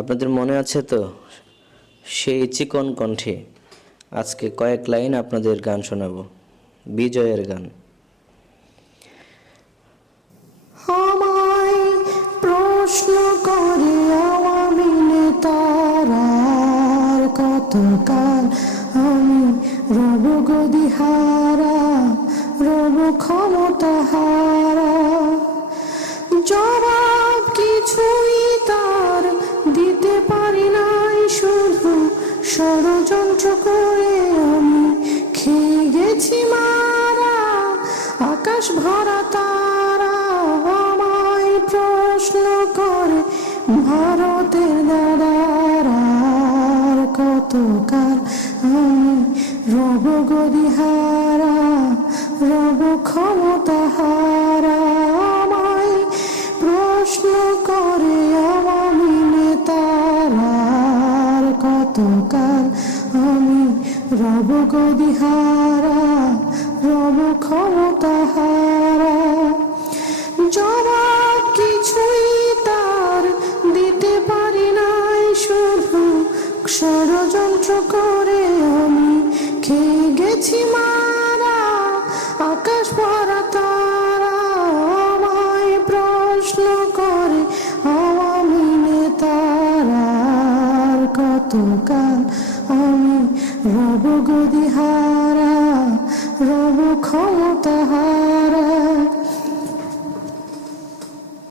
আপনাদের মনে আছে তো সেই চিকন কণ্ঠে আজকে কয়েক লাইন আপনাদের গান শোনাবো, বিজয়ের গান। আমায় প্রশ্ন করে আওয়ামী নেতারা কতকাল আমি রব গদিহারা, রব ক্ষমতাহারা। জবাব কিছুই তার দিতে পারি নাই, শুধু ষড়যন্ত্র করে আমি খেয়ে গেছি মারা। আকাশ ভরা তারা আমায় প্রশ্ন করে ভারতের দাদারা কতকাল আমি রব গদিহারা, রব ক্ষমতাহারা। আমায় প্রশ্ন করে আওয়ামী নেতারা কতকাল আমি রব গদিহারা, রব ক্ষমতাহারা। জবাব কিছুই তার দিতে পারি নাই, শুধু ষড়যন্ত্র করে আমি খেয়ে গেছি মারা। আকাশ ভরা তারা আমায় প্রশ্ন করে আওয়ামী নেতারা কতকাল আমি রব গদিহারা, রব ক্ষমতাহারা।